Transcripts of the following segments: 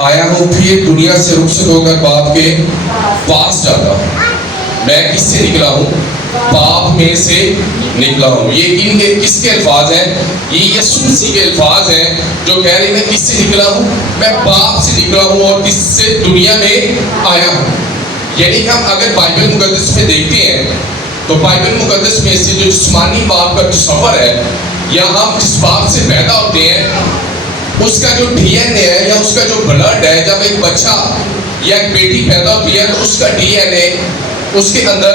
आया हूँ फिर दुनिया से रुखसत होकर बाप के पास जाता हूँ। मैं किससे निकला हूँ? बाप में से निकला हूँ। ये इनके किसके अल्फाज हैं? ये यीशु मसीह के अल्फाज हैं जो कह रहे हैं किससे निकला हूँ? मैं बाप से निकला हूँ और किससे दुनिया में आया हूँ। यानी कि हम अगर बाइबल मुकद्दस में देखते हैं तो बाइबल मुकद्दस में से जो जिस्मानी बाप का तस्वर है या हम जिस बाप से पैदा होते हैं उसका जो डीएनए है या उसका जो ब्लड है, जब एक बच्चा या एक बेटी पैदा होती है तो उसका डीएनए उसके अंदर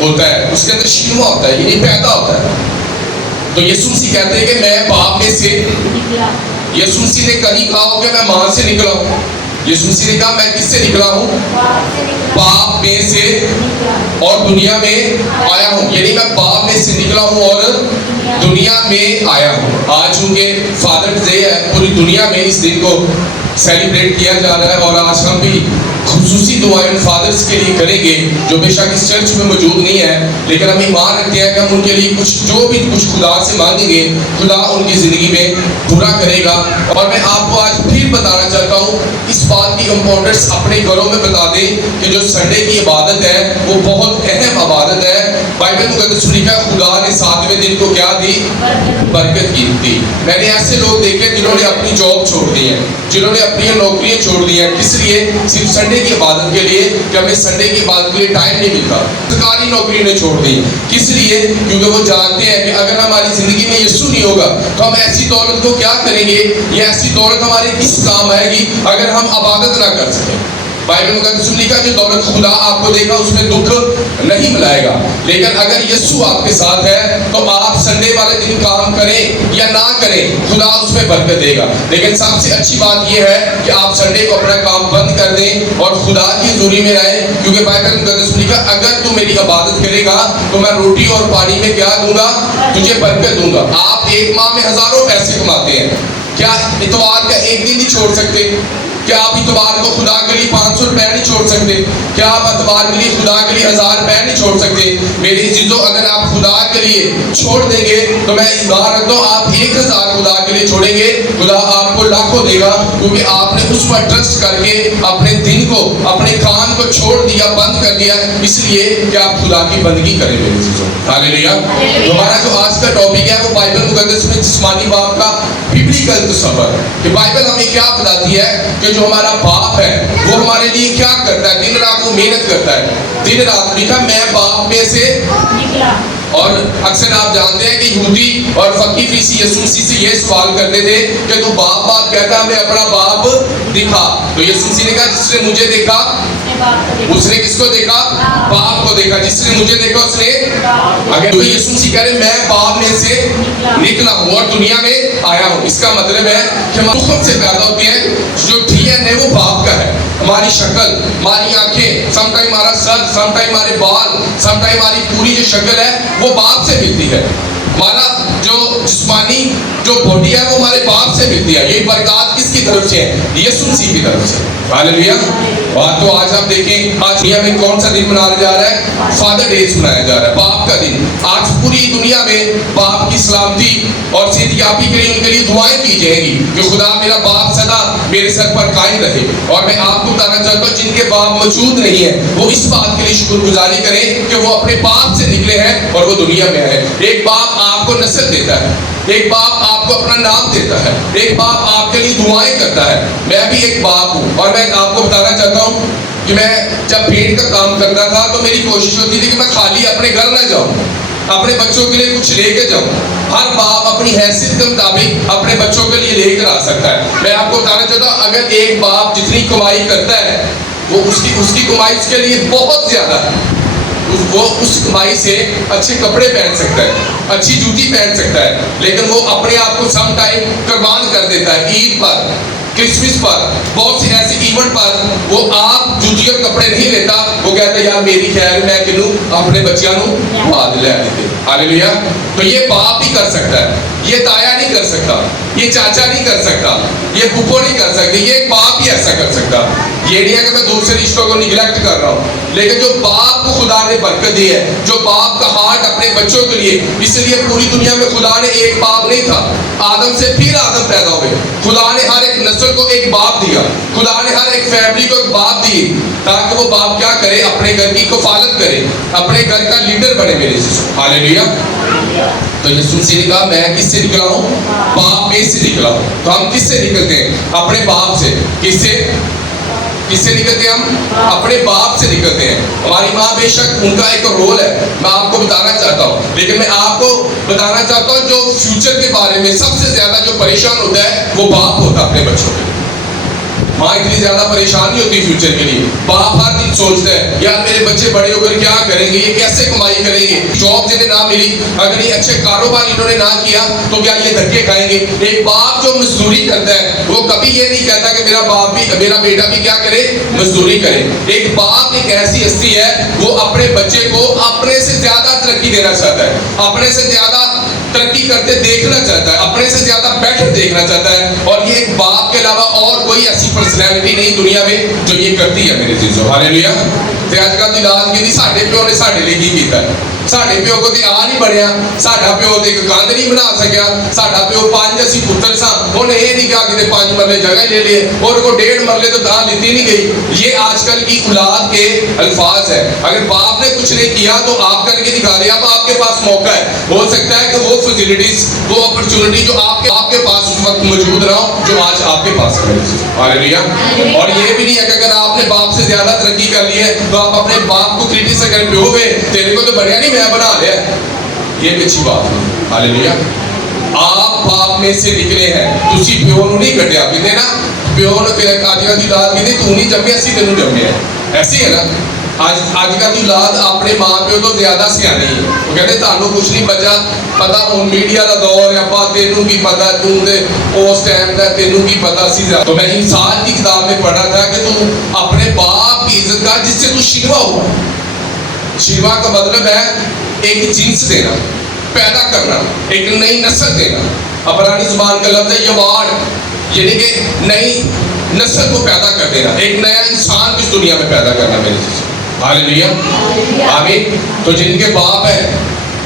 होता है, उसके अंदर शीमा होता है, यानी पैदा होता है। तो यीशु मसीह कहते हैं कि मैं बाप में से, यीशु मसीह ने कहीं कहा हो कि मैं मां से निकला हूँ। यीशु मसीह ने कहा मैं किससे निकला हूँ? बाप में से और दुनिया में आया हूँ। यानी मैं बाप में से निकला हूँ और दुनिया में आया हूँ। आज चूंकि फादर्स डे है, पूरी दुनिया में इस दिन को सेलिब्रेट किया जा रहा है और आज हम भी खुसूसी दुआएं फादर्स के लिए करेंगे जो बेशक इस चर्च में मौजूद नहीं है, लेकिन हम ईमान रखते हैं कि हम उनके लिए कुछ खुदा से मांगेंगे, खुदा उनकी ज़िंदगी में पूरा करेगा। और मैं आपको आज फिर बताना चाहता हूँ, इस बात की कंपाउंडर्स अपने घरों में बता दें कि जो संडे की इबादत है वो बहुत अहम इबादत है। बाइबल मुकद्दस में लिखा है खुदा ने 7वें दिन को क्या दी? बरकत की दी। मैंने ऐसे लोग देखे जिन्होंने अपनी जॉब छोड़ दी है, जिन्होंने अपनी नौकरियां छोड़ दी हैं। किस लिए? सिर्फ संडे की इबादत के लिए कि हमें संडे की इबादत के लिए टाइम नहीं मिलता। सरकारी नौकरी ने छोड़ दी। किस लिए? क्योंकि वो जानते हैं कि अगर हमारी जिंदगी में यीशु नहीं होगा तो हम ऐसी दौलत को क्या करेंगे, ये ऐसी दौलत हमारे किस काम आएगी अगर हम इबादत ना कर सकें। बाइबल मुकद्दस में लिखा जो दौलत खुदा आपको देगा उसमें दुख नहीं मिलाएगा, लेकिन अगर यीशु आपके साथ है तो आप संडे वाले दिन काम करें या ना करें खुदा उसमें बरकत देगा। लेकिन सबसे अच्छी बात यह है कि आप संडे को अपना काम बंद कर दें और खुदा की हज़ूरी में रहें, क्योंकि बाइबल मुकद्दस में लिखा अगर तू मेरी इबादत करेगा तो मैं रोटी और पानी में क्या दूंगा? तुझे बरकत दूंगा। आप एक माह में हजारों पैसे कमाते हैं, क्या इतवार का एक दिन नहीं छोड़ सकते? क्या आप इतवार को खुदा के लिए 500 रुपए नहीं छोड़ सकते? क्या आप इतवार के लिए खुदा के लिए 1000 रुपए नहीं छोड़ सकते? मेरी चीजों अगर आप खुदा के लिए छोड़ देंगे तो मैं ईमान रखता हूँ आप 1000 खुदा के लिए छोड़ेंगे, खुदा आपको लाखों देगा, क्योंकि आपने उस पर ट्रस्ट करके अपने दिन को, अपने काम को छोड़ दिया, बंद कर दिया, इसलिए कि आप खुदा की बंदगी करें। मेरी चीजों हालेलुया। हमारा जो आज का टॉपिक है वो बाइबल मुकद्दस में जिस्मानी बाप का बिब्लिकल तस्वर कि बाइबल हमें क्या बताती है कि जो हमारा बाप है वो हमारे लिए क्या करता है, दिन रात वो मेहनत करता है। दिन रात लिखा मैं बाप में से निकला। और अक्सर आप जानते हैं कि यहूदी और फकीह फरीसी यीशु मसीह से ये सवाल करते थे कि तू बाप बाप कहता हमें अपना बाप दिखा। तो यीशु मसीह ने कहा जिसने मुझे देखा उसने किसको देखा? बाप को देखा। जिसने मुझे देखा उसने अगर तो यीशु मसीह कह रहे मैं बाप में से निकला हूँ और दुनिया में आया हूँ। इसका मतलब है कि हम खुद से पैदा होते हैं, जो डीएनए वो बाप का है। हमारी शक्ल, हमारी आंखें, समटाइम हमारा सर, समटाइम हमारे बाल, समटाइम हमारी पूरी जो शक्ल है वो बाप से मिलती है। हमारा जो जिस्मानी जो बॉडी है वो हमारे बाप से मिलती है। ये बरकत किसकी तरफ से है? यीशु मसीह की तरफ से। हालेलुया। और तो आज हम देखें आज दुनिया में कौन सा दिन मनाया जा रहा है? फादर डे मनाया जा रहा है, बाप का दिन। आज पूरी दुनिया में बाप की सलामती और सेहतयाबी के लिए उनके लिए दुआएं की जाएंगी कि खुदा मेरा बाप सदा मेरे सर पर कायम रहे। और मैं आपको बताना चाहता हूँ जिनके बाप मौजूद नहीं है वो इस बात के लिए शुक्रगुजारी करें कि वो अपने बाप से निकले हैं और वो दुनिया में आए। एक बाप आपको नस्ल देता है, एक बाप आपको अपना नाम देता है, एक बाप आपके लिए दुआएं करता है। मैं भी एक बाप हूँ और मैं आपको बताना चाहता हूँ कि मैं जब भेड़ का काम करता था तो मेरी कोशिश होती थी कि मैं खाली अपने घर न जाऊँ, अपने बच्चों के लिए कुछ लेके जाऊँ। हर बाप अपनी हैसियत के मुताबिक अपने बच्चों के लिए लेकर आ सकता है। मैं आपको बताना चाहता हूँ अगर एक बाप जितनी कमाई करता है वो उसकी कमाई उसके लिए बहुत ज्यादा है। वो उस कमाई से अच्छे कपड़े पहन सकता है, अच्छी जूती पहन सकता है, लेकिन वो अपने आप को सम टाइम कुर्बान कर देता है। ईद पर, क्रिसमस पर, बहुत से ऐसे इवेंट पर वो आप जूती और कपड़े नहीं लेता, वो कहता है यार मेरी खैर मैं किनू अपने बच्चियां नू बाद ले आते। हालेलुया। तो ये बाप ही कर सकता है, ये ताया नहीं कर सकता, ये चाचा नहीं कर सकता, ये फूफो नहीं कर सकते, ये बाप ही ऐसा कर सकता। ये नहीं है कि मैं दूसरे रिश्तों को निगलेक्ट कर रहा हूँ, लेकिन जो बाप को खुदा ने बरकत दी है, जो बाप का हार्ट अपने बच्चों के लिए, इसलिए पूरी दुनिया में खुदा ने एक बाप नहीं था, आदम से फिर आदम पैदा हुए। खुदा ने हर एक नस्ल को एक बाप दिया, खुदा ने हर एक फैमिली को एक बाप दी, ताकि वो बाप क्या करे, अपने घर की कफालत करे, अपने घर का लीडर बने। मेरे हालेलुया। तो यीशु मसीह ने कहा मैं किससे निकला हूँ? बाप में से निकला हूँ। तो हम किससे निकलते हैं? अपने बाप से। किससे निकलते हैं? हम अपने बाप से निकलते हैं। हमारी माँ बेशक उनका एक रोल है, मैं आपको बताना चाहता हूँ, लेकिन मैं आपको बताना चाहता हूँ जो फ्यूचर के बारे में सबसे ज्यादा जो परेशान होता है वो बाप होता है अपने बच्चों के। माँ इतनी ज्यादा परेशान नहीं होती फ्यूचर के लिए। बाप हर दिन सोचता है यार मेरे बच्चे बड़े होकर क्या करेंगे, ये कैसे कमाई करेंगे, जॉब जिन्हें ना मिली, अगर ये अच्छे कारोबार इन्होंने ना किया तो क्या ये धक्के खाएंगे। एक बाप जो मजदूरी करता है वो कभी ये नहीं कहता कि मेरा बेटा भी क्या करे, मजदूरी करे। एक बाप एक ऐसी हस्ती है, वो अपने बच्चे को अपने से ज्यादा तरक्की देना चाहता है, अपने से ज्यादा तरक्की करते देखना चाहता है, अपने से ज्यादा बेटर देखना चाहता है। और ये एक बाप के अलावा और कोई ऐसी पर्सनैलिटी नहीं दुनिया में जो ये करती है। मेरे चीजों हालेलुया। ते अजकल दी लाज कहती साडे प्यो ने साडे लिए की कीता है, साडे प्यो को ते आ नहीं बढ़िया, साडा प्यो ते एक कंध नहीं बना सकिया, साडा प्यो 5 असी पुत्र सा, उन्हें ये नहीं कहा कि 5 मरले जगह ले लिए और को 1.5 मरले तो दान लीती नहीं गई। ये आजकल की औलाद के अल्फाज है। अगर बाप ने कुछ नहीं किया तो आप करके दिखा दिया, अब आपके पास मौका है, हो सकता है कि वो फैसिलिटीज, वो अपॉर्चुनिटी जो आपके पास उस वक्त मौजूद रहा हो जो आज आपके पास है। हालेलुया। और ये भी नहीं है कि अगर आपने बाप से ज्यादा तरक्की कर ली है तो आप अपने बाप को क्रिटिसाइज करें, प्यो वे तेरे को तो बढ़िया नहीं मैं बना लिया, ये भी अच्छी बात है। हालेलुया। आप बाप में से निकले हैं, तुसी प्यो नु नहीं कटिया, कहते ना प्यो ने तेरे कादिया दी लाद कहते तू नहीं जम्मे असी तेनू जम्मे है, ऐसी है ना। आज का दी लाद अपने मां प्यो तो ज्यादा सियानी है, वो कहते तानू कुछ नहीं बचा पता, हुन मीडिया का दौर है, आपा तेनू की पता, तू ते उस टाइम का तेनू की पता सी। तो मैं इंसान की किताब में पढ़ा था कि तू अपने बाप की इज्जत कर जिससे तू शिकवा हुआ। शिकवा का मतलब है एक जिन्स देना, पैदा करना, एक नई नस्ल देना। अपरानी जुबान का लफ्ज है यवाड, यानी कि नई नस्ल को पैदा कर देना, एक नया इंसान इस दुनिया में पैदा करना। मेरे चीज हालेलुया आमीन। तो जिनके बाप है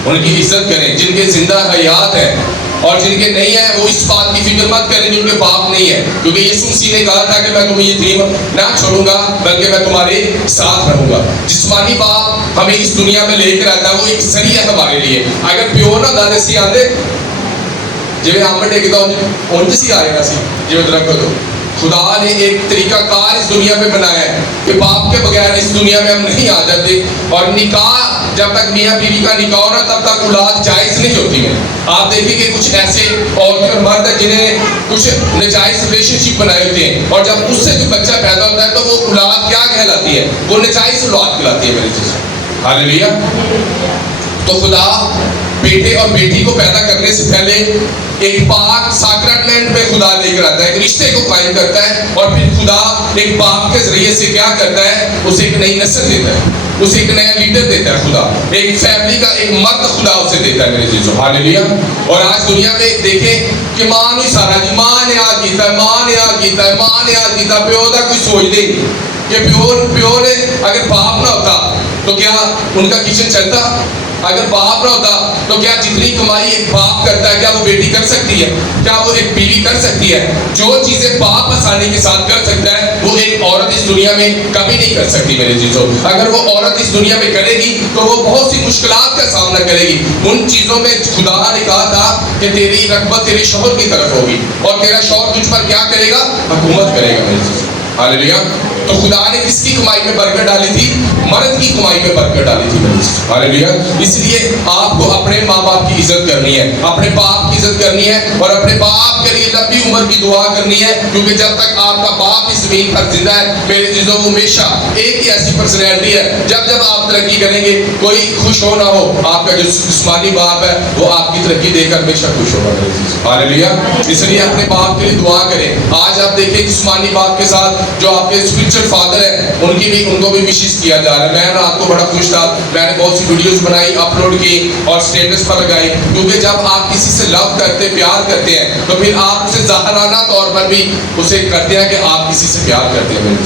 उनकी इज्जत करें, जिनके जिंदा हयात है, और जिनके नहीं है वो इस बात की फिक्र मत करें जिनके बाप नहीं है, क्योंकि यीशु मसीह ने कहा था कि मैं तुम्हें यतीम ना छोड़ूंगा बल्कि मैं तुम्हारे साथ रहूंगा। जिस्मानी बाप हमें इस दुनिया में लेकर आता है, वो एक जरिया हमारे लिए। अगर प्यो ना दादे सी आते जिवें आम टेकदा उंज सी आएगा सी जिवें दरख्त हो। खुदा ने एक तरीकाकार इस दुनिया में बनाया है कि बाप के बगैर इस दुनिया में हम नहीं आ जाते। और निकाह जब तक मियाँ बीवी का निकाह हो ना तब तक औलाद जायज नहीं होती है। आप देखेंगे कुछ ऐसे औरतें और मर्द हैं जिन्हें कुछ नजायज रिलेशनशिप बनाए होते हैं, और जब उससे कोई बच्चा पैदा होता है तो वो औलाद क्या कहलाती है, वो नजायज औलाद कहलाती है। मेरे चीज हालेलुया। तो खुदा बेटे और बेटी को पैदा करने से पहले एक पाक साक्रामेंट में खुदा लेकर आता है, एक रिश्ते को कायम करता है, और फिर खुदा एक बाप के जरिए से क्या करता है, उसे एक नई नस्ल देता है, उसे एक नया लीडर देता है। खुदा एक फैमिली का एक मर्द खुदा उसे देता है। मेरे चीजों हालेलुया। और आज दुनिया में देखें कि मां नहीं सारा जी, मां ने आ कीता, मां ने आ कीता, मां ने आ कीता, प्यो का कोई सोचते नहीं कि प्यो ने अगर बाप ना होता तो क्या उनका किचन चलता, अगर बाप ना होता तो क्या जितनी कमाई एक बाप करता है क्या वो बेटी कर सकती है, क्या वो एक बीवी कर सकती है। जो चीजें बाप आसानी के साथ कर सकता है वो एक औरत इस दुनिया में कभी नहीं कर सकती। मेरे चीजों अगर वो औरत इस दुनिया में करेगी तो वो बहुत सी मुश्किलात का सामना करेगी। उन चीजों में खुदा ने कहा था कि तेरी रग़बत तेरे शौहर की तरफ होगी और तेरा शौहर तुझ पर क्या करेगा, हुकूमत करेगा। मेरे चीज हालेलुया। तो खुदा ने किसकी कमाई में बरकत डाली थी, मर्द की कमाई में बरकत डाली थी। हालेलुया। इसलिए आपको अपने माँ बाप की इज्जत करनी है, अपने बाप की इज्जत करनी है, और अपने बाप के लिए लंबी उम्र की दुआ करनी है, क्योंकि जब तक आपका बाप इस जमीन पर जिंदा है मेरे चीजों को हमेशा एक ही ऐसी पर्सनैलिटी है, जब जब आप तरक्की करेंगे कोई खुश हो ना हो, आपका जो जिस्मानी बाप है वो आपकी तरक्की देखकर हमेशा खुश होगा। हालेलुया। इसलिए अपने बाप के लिए दुआ करें। आज आप देखिए जिस्मानी बाप के साथ जो आपके स्पिरिचुअल फादर है उनको भी विशेष किया जा रहा है। मैं ना आपको बड़ा खुश था, मैंने बहुत सी वीडियोस बनाई, अपलोड की और स्टेटस पर लगाई, क्योंकि जब आप किसी से लव करते प्यार करते हैं तो फिर आप उसे ज़ाहराना तौर पर भी उसे करते हैं कि आप किसी से प्यार करते हैं।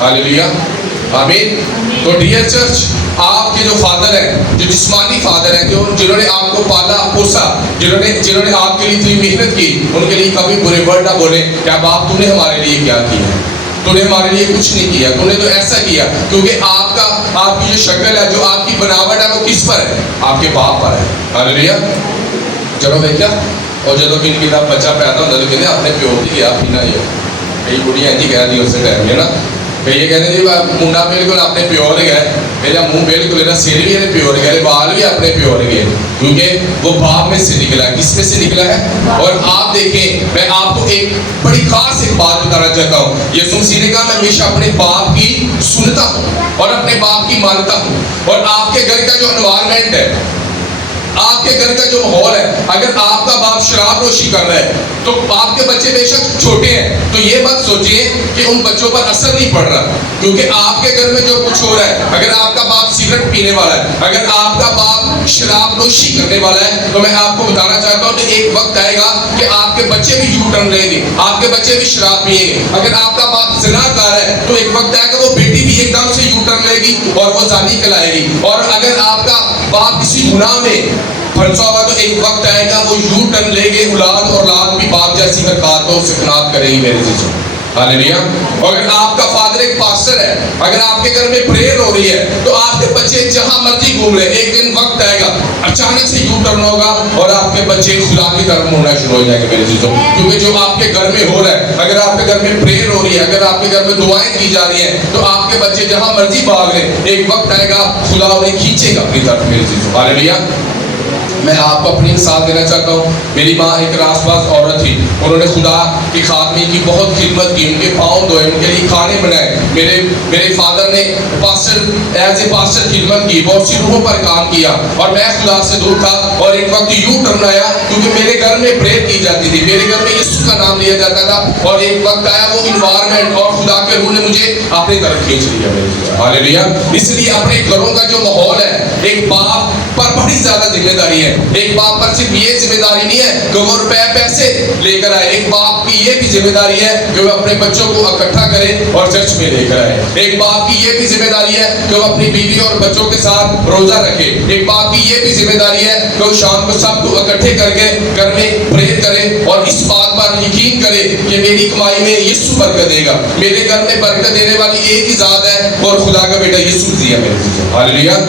हालेलुया, आमीन। तो डियर चर्च, आपके जो फादर हैं, जो जिस्मानी फादर हैं, जो जिन्होंने आपको पाला पोसा, जिन्होंने आपके लिए इतनी मेहनत की, उनके लिए कभी बुरे वर्ड ना बोले क्या बाप तूने हमारे लिए क्या किया, तूने हमारे लिए कुछ नहीं किया, तूने तो ऐसा किया। क्योंकि आपकी जो शक्ल है, जो आपकी बनावट है, वो किस पर है? आपके बाप पर है। हालेलुया। चलो देखा, और जो इनकी बच्चा पैदा होता तो कहते अपने प्यो की गया पीना ही कई बुढ़िया इंजी कह दी उस टाइम में ना, कई ये कहते जी मुंडा बिल्कुल अपने प्यो ने गए, मेरा मुंह बिल्कुल ना, सिर भी प्यो ने गए, बाल भी अपने प्यो ने गए, क्योंकि वो बाप में से निकला है। किस में से निकला है? और आप देखें, मैं आपको एक बड़ी खास एक बात बताना चाहता हूँ। यीशु मसीह ने कहा मैं हमेशा अपने बाप की सुनता हूँ और अपने बाप की मानता हूँ। और आपके घर का जो एनवायरमेंट है, आपके घर का जो माहौल है, अगर आपका बाप शराब नोशी कर रहा है तो आपके बच्चे बेशक छोटे हैं, तो ये मत सोचिए कि उन बच्चों पर असर नहीं पड़ रहा, क्योंकि आपके घर में जो कुछ हो रहा है, अगर आपका बाप सिगरेट पीने वाला है, अगर आपका बाप शराब नोशी करने वाला है, तो मैं आपको बताना चाहता हूँ कि एक वक्त आएगा कि आपके बच्चे भी यू टर्न लेंगे, आपके बच्चे भी शराब पिएंगे। अगर आपका बाप ज़िनाकार है तो एक वक्त आएगा वो बेटी भी एकदम से यू टर्न लेगी और वो जानी कहलाएगी। और अगर आपका बाप किसी गुनाह में फंसा हुआ तो एक वक्त आएगा वो यू टर्न लेंगे, औलाद और औलाद भी बाप जैसी हरकतों से खिलाफ करेगी मेरे चीजों। हालेलुया। और अगर आपका फादर एक पास्टर है, अगर आपके घर में प्रेयर हो रही है, तो आपके बच्चे जहां मर्जी घूम रहे, एक दिन वक्त आएगा अचानक से यू टर्न होगा और आपके बच्चे खुदा की तरफ मुड़ना शुरू हो जाएंगे मेरे चीजों। क्योंकि जो आपके घर में हो रहा है, अगर आपके घर में प्रेयर हो रही है, अगर आपके घर में दुआएं की जा रही हैं, तो आपके बच्चे जहां मर्जी भाग रहे, एक वक्त आएगा खुदा उन्हें खींचेगा अपनी तरफ मेरे चीजों। हालेलुया। मैं आपको अपनी मिसाल देना चाहता हूँ। मेरी माँ एक रासबाज औरत थी, उन्होंने खुदा की खादमी की बहुत खिदमत की, उनके पाँव धोए, उनके लिए खाने बनाए। मेरे फादर ने एज ए पास्टर खिदमत की, बहुत सी रूहों पर काम किया, और मैं खुदा से दूर था। और एक वक्त यू टर्न आया, क्योंकि मेरे घर में प्रेयर की जाती थी, मेरे घर में यीशु का नाम लिया जाता था, और एक वक्त आया वो इन्वायरमेंट और खुदा के रूह ने मुझे अपनी तरफ खींच लिया। हालेलुया। इसलिए अपने घरों का जो माहौल है, एक बाप पर बड़ी ज्यादा जिम्मेदारी है। एक बाप पर सिर्फ ये जिम्मेदारी नहीं है कि वो रुपए पैसे लेकर आए, एक बाप की ये भी जिम्मेदारी है कि वो अपने बच्चों को इकट्ठा करे और चर्च में लेकर आए। एक बाप की ये भी जिम्मेदारी है कि वो अपनी बीवी और बच्चों के साथ रोजा रखे। एक बाप की ये भी जिम्मेदारी है कि वो शाम को सबको इकट्ठे करके घर में प्रेयर करे और इस बात पर यकीन करे कि मेरी कमाई में यीशु बरकत देगा, मेरे घर में बरकत देने वाली एक ही जात है और खुदा का बेटा यीशु दिया मेरे। हालेलुया।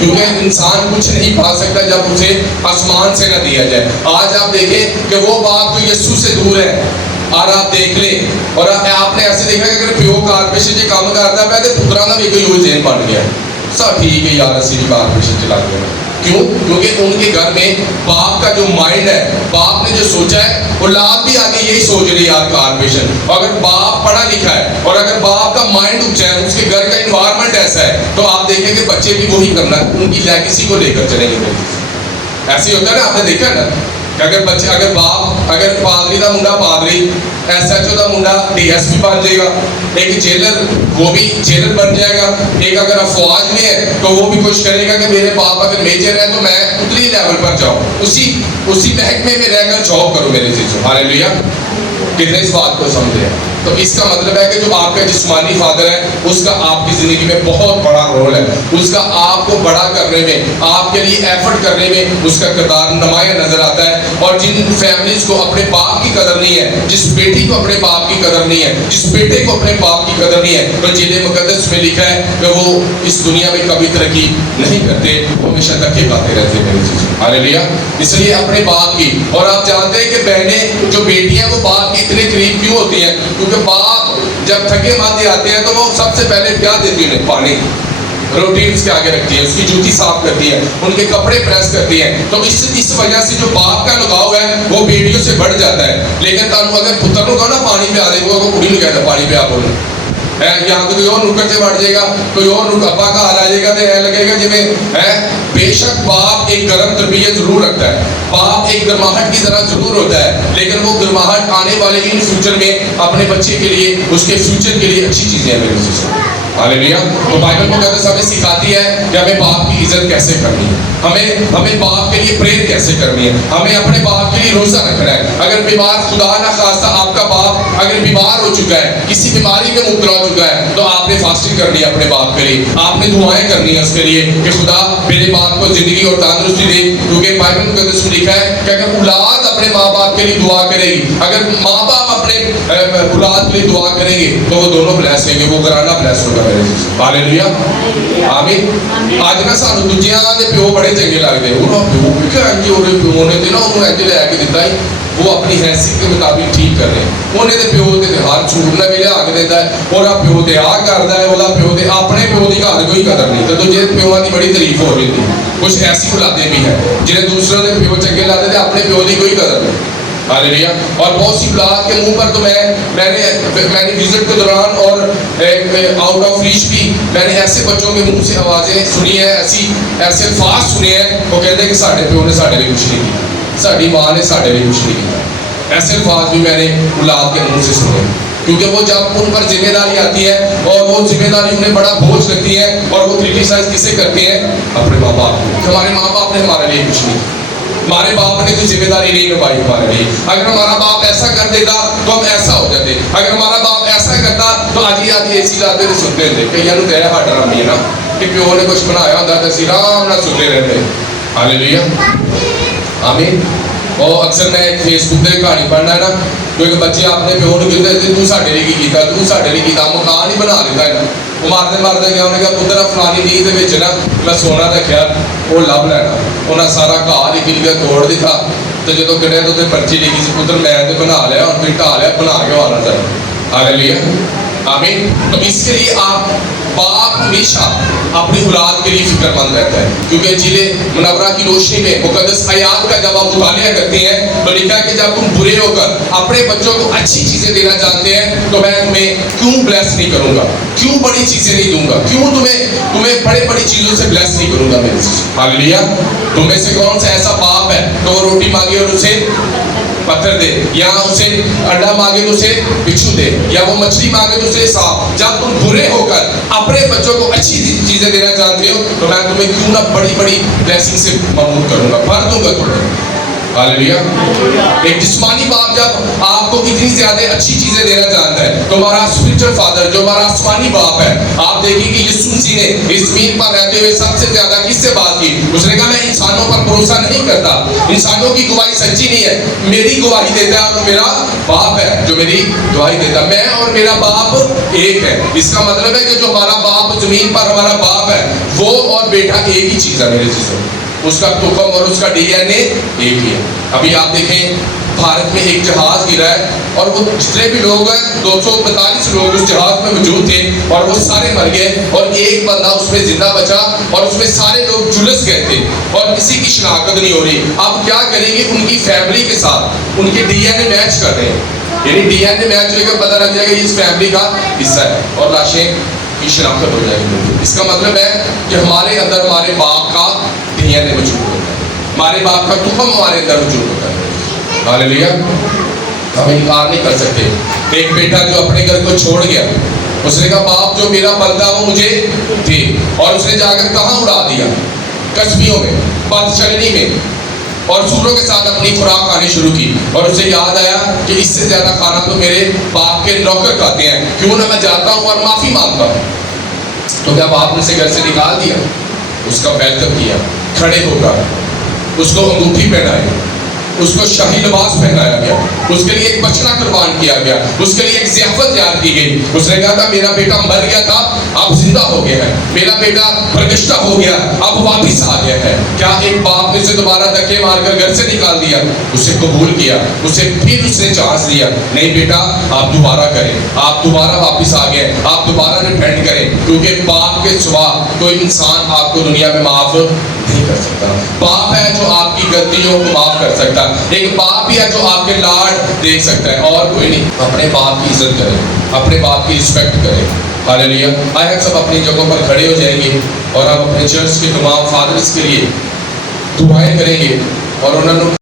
क्योंकि इंसान कुछ नहीं पा सकता जब उसे आसमान से न दिया जाए। आज आप देखें कि वो बाप जो यीशु से दूर है, और आप देख लें, और आपने ऐसे देखा कि अगर प्यो कारपोरेशन जो काम करता है तो पुत्रा का भी कोई जेल बन गया, सब ठीक है यार, असी भी कारपोरेशन चला गया। क्यों? क्योंकि उनके घर में बाप का जो माइंड है, बाप ने जो सोचा है, औलाद भी आगे यही सोच रही है कारपोरेशन। अगर बाप पढ़ा लिखा है और अगर बाप का माइंड ऊंचा है, उसके घर का इन्वायरमेंट ऐसा है, तो आप देखेंगे बच्चे भी वही करना है, उनकी लेगेसी को लेकर चलेंगे। ऐसे होता है ना, आपने देखा ना, अगर बच्चे, अगर बाप, अगर पादरी का मुंडा पादरी, SHO का मुंडा DSP बन जाएगा, एक जेलर वो भी जेलर बन जाएगा, एक अगर फौज में है तो वो भी कोशिश करेगा कि मेरे बाप अगर मेजर है तो मैं उतनी लेवल पर जाऊँ, उसी महकमे में रहकर जॉब करूँ मेरे चीज़ों। हालेलुया। कितने इस बात को समझे? तो इसका मतलब है कि जो आपका जिस्मानी फादर है, उसका आपकी जिंदगी में बहुत बड़ा रोल है, उसका आपको बड़ा करने में, आपके लिए एफर्ट करने में उसका किरदार नुमाया नजर आता है। और जिन फैमिलीज को अपने बाप की कदर नहीं है, जिस बेटी को अपने बाप की कदर नहीं है, जिस बेटे को अपने बाप की कदर नहीं है, तो जिले मुकद्दस में लिखा है कि वो इस दुनिया में कभी तरक्की नहीं करते, हमेशा धक्के खाते रहते मेरी चीज़ें। हालेलुया। इसलिए अपने बाप की, और आप जानते हैं कि बहनें जो बेटियां वो बाप के इतने करीब क्यों होती हैं? क्योंकि बाप जब थके मांदे आते हैं तो वो सबसे पहले क्या देती है? पानी, रोटी उसके आगे रखती है, उसकी जूती साफ करती है, उनके कपड़े प्रेस करती है। तो इस वजह से जो बाप का लगाव है वो बेटियों से बढ़ जाता है। लेकिन अगर पुत्र को ना पानी पे आ दे, वो कुड़ी नहीं कहता पानी पे आ बोलो, यहाँ कोई और नुक्कड़ से बढ़ जाएगा, कोई और अब्बा का हाल आ जाएगा तो यह लगेगा जिमें है। बेशक बाप एक गर्म तरबियत जरूर रखता है, बाप एक गर्माहट की तरह जरूर होता है, लेकिन वो गर्माहट आने वाले इन फ्यूचर में अपने बच्चे के लिए, उसके फ्यूचर के लिए अच्छी चीजें हैं मेरे से। हालेलुया। तो बाइबल मुकद्दस हमें सिखाती है कि हमें बाप की इज्जत कैसे करनी है, हमें बाप के लिए प्रेयर कैसे करनी है, हमें अपने बाप के लिए रोजा रखना है। अगर बीमार खुदा ना खास्ता आपका बाप अगर बीमार हो चुका है, किसी बीमारी में मुब्तला हो चुका है, तो आपने फास्टिंग करनी है अपने बाप के लिए, आपने दुआएं करनी है उसके लिए कि खुदा मेरे बाप को जिंदगी और तंदुरुस्ती दे। क्योंकि बाइबल मुकद्दस में लिखा है कि अगर औलाद अपने माँ बाप के लिए दुआ करेगी, अगर माँ बाप अपने औलाद के लिए दुआ करेंगे, तो वो दोनों ब्लेस होंगे, वो घराना ब्लेस होगा मेरे जी। हालेलुया, आमीन। आज ना सानू दूजियां दे प्यो बड़े चंगे लगदे, उन्होंने प्यो भी कहेंगे और प्यो ने ते ना उन्होंने ऐसे लैके दिता ही, वो अपनी हैसियत के मुताबिक ठीक कर रहे हैं। उन्हें ते प्यो ते हर छूट ना मिले आग देता है, और प्यो ते आ करता है, वो प्यो ते अपने प्यो की घर कोई कदर नहीं, तो दूजे प्यों की बड़ी तारीफ हो रही थी। कुछ ऐसी औलादें भी हैं जिन्हें दूसरों के प्यो चंगे लगते थे, अपने प्यो की कोई कदर नहीं। हालेलुया। और बहुत सी औलाद के मुंह पर तो मैंने विजिट के दौरान और आउट ऑफ रीच भी मैंने ऐसे बच्चों के मुंह से आवाज़ें सुनी है, ऐसे अल्फाज सुने हैं, वो कहते हैं कि साढ़े प्यो ने साढ़े लिए कुछ नहीं किया, साड़ी माँ ने साढ़े लिए कुछ नहीं किया। ऐसे अल्फाज भी मैंने औलाद के मुंह से सुने, क्योंकि वो जब उन पर जिम्मेदारी आती है और वो जिम्मेदारी उन्हें बड़ा बोझ लगती है, और वो क्रिटिसाइज किसे करते हैं? अपने माँ बाप को। हमारे माँ बाप ने हमारे लिए कुछ नहीं, हमारे बाप ने कोई जिम्मेदारी नहीं निभाई हमारे लिए। अगर हमारा बाप ऐसा कर देता तो हम ऐसा हो जाते, अगर हमारा बाप ऐसा करता तो आज ही ऐसी लाते तो सुनते थे। कई तो यह हट रही है ना कि प्यो ने कुछ बनाया होता तो असं आराम ना सुनते रहते। हालेलुया, आमीन। और अक्सर मैं एक फेसबुक पर कहानी पढ़ना है ना, तो एक बच्चे अपने प्यो ने कहते तू साढ़े लिए की किया, तू साढ़े लिए किया, मकान ही बना लेता है ना। वो मारते मारते गया, उन्हें कहा पुत्र फलानी नींद के ना मैं सोना रखा, वो लभ लैना, उन्हें सारा घाह निकल गया तोड़ दिता, तो जो कड़े तो पर्ची लिखी सी पुत्र मैं तो बना लिया, और फिर ढा लिया, बना के आना चाहिए। हालेलुया, आमीन। तो इसके लिए आप बाप हमेशा अपनी औलाद के लिए फिक्रमंद रहता है, क्योंकि जिले मुनव्वरा की रोशनी में मुकद्दस आयात का जब आप मुतालिया करते हैं तो लिखा है कि जब तुम बुरे होकर अपने बच्चों को अच्छी चीजें देना चाहते हैं, तो मैं तुम्हें क्यों ब्लेस नहीं करूंगा, क्यों बड़ी चीजें नहीं दूंगा, क्यों तुम्हें बड़े बड़ी चीजों से ब्लेस नहीं करूंगा मेरे से। हालेलुया। तुम में से कौन सा ऐसा बाप है तो वो रोटी मांगे और उसे पत्थर दे, या उसे अंडा मांगे तो उसे बिच्छू दे, या वो मछली मांगे तो उसे सांप? जब तुम बुरे होकर अपने बच्चों को अच्छी चीजें देना चाहते हो, तो मैं तुम्हें क्यों ना बड़ी बड़ी ब्लेसिंग से ममनून करूंगा, भर दूंगा तुम्हें। हालेलुया। एक जिस्मानी बाप जब आपको इतनी ज्यादा अच्छी चीजें देना चाहता है, तो हमारा स्पिरिचुअल फादर जो हमारा आसमानी बाप है, आप देखिए कि यीशु मसीह ने इस ज़मीन पर रहते हुए सबसे ज्यादा किससे बात की? उसने कहा मैं इंसानों पर भरोसा नहीं करता, इंसानों की गवाही सच्ची नहीं है, मेरी गवाही देता है और मेरा बाप है जो मेरी गवाही देता है, मैं और मेरा बाप एक है। इसका मतलब है कि जो हमारा बाप जमीन पर हमारा बाप है, वो और बेटा एक ही चीज है मेरे चीजों, उसका तुखम और उसका डीएनए एक ही है। अभी आप देखें भारत में एक जहाज गिरा है, और वो जितने भी लोग हैं 242 लोग उस जहाज में मौजूद थे, और वो सारे मर गए, और एक बंदा उसमें जिंदा बचा, और उसमें सारे लोग झुलस गए थे, और किसी की शिनाख्त नहीं हो रही। अब क्या करेंगे? उनकी फैमिली के साथ उनके डीएनए मैच कर रहे हैं, यानी डीएनए मैच होगा, पता लग जाएगा इस फैमिली का हिस्सा है, और लाशें की शिनाख्त हो जाएगी। इसका मतलब है कि हमारे अंदर हमारे बाप का डीएनए मौजूद होता है, हमारे बाप का तुखम हमारे अंदर मौजूद होता है। हालेलुया। हम इनकार नहीं कर सकते। एक बेटा जो अपने घर को छोड़ गया, उसने कहा बाप जो मेरा बंदा वो मुझे दे, और उसने जाकर कहाँ उड़ा दिया? कस्बियों में, बदचलनी में, और सूरों के साथ अपनी खुराक खानी शुरू की, और उसे याद आया कि इससे ज्यादा खाना तो मेरे बाप के नौकर खाते हैं, क्यों ना मैं जाता हूँ और माफी मांगता हूँ। तो क्या बाप ने उसे घर से निकाल दिया? उसका वेलकम किया, खड़े होकर उसको अंगूठी पहनाई, उसको शाही लिबास पहनाया गया, उसके लिए एक बछड़ा कुर्बान किया गया, उसके लिए एक ज़ियाफत तैयार की गई। उसने कहा था मेरा बेटा मर गया था, अब जिंदा हो गया है, मेरा बेटा प्रतिष्ठा हो गया, अब वापिस आ गया है। क्या एक बाप ने उसे दोबारा धक्के मारकर घर से निकाल दिया? उसे कबूल किया, उसे फिर उसने चांस दिया, नहीं बेटा आप दोबारा करें, आप दोबारा वापिस आ गए, आप दोबारा रिपेंट करें, क्योंकि बाप के सिवा कोई इंसान आपको दुनिया में माफ नहीं कर सकता। बाप है जो आपकी गलतियों को माफ कर सकता है, एक बाप ही है जो आपके लाड देख सकता है, और कोई नहीं। अपने बाप की इज्जत करें, अपने बाप की रिस्पेक्ट करें। हालेलुया। आइए सब अपनी जगहों पर खड़े हो जाएंगे, और हम अपने चर्च के तमाम फादर्स के लिए दुआएं करेंगे, और उन्होंने